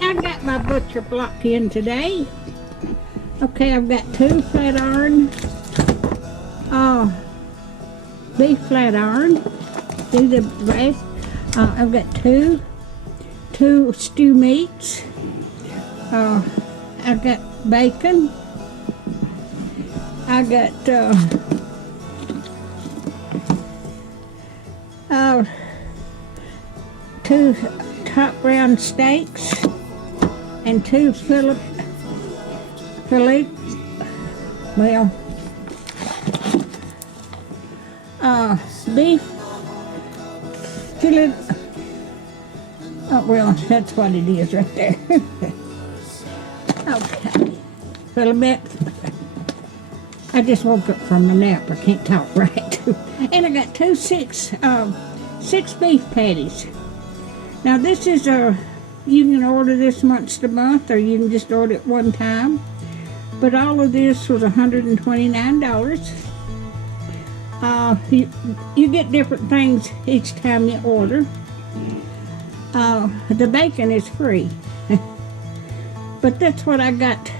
I got my butcher block in today. Okay, I've got 2 flat iron, beef flat iron. Do the rest. I've got two stew meats. I've got bacon. I got 2 top round steaks and 2 fillet, beef fillet. Oh, well, that's what it is right there. Okay, fillet. I just woke up from a nap. I can't talk right. And I got 6 beef patties. Now this is you can order this once a month, or you can just order it one time. But all of this was $129. You get different things each time you order. The bacon is free. But that's what I got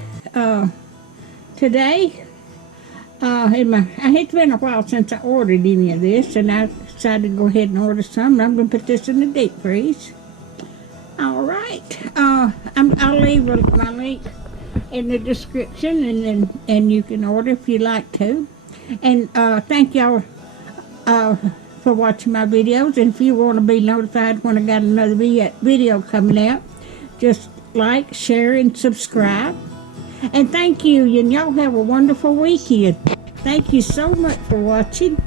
today. It's been a while since I ordered any of this, and I decided to go ahead and order some. And I'm going to put this in the deep freeze. All right. I'll leave my link in the description, and you can order if you like to. And thank y'all for watching my videos. And if you want to be notified when I got another video coming out, just like, share, and subscribe. And thank you, and y'all have a wonderful weekend. Thank you so much for watching.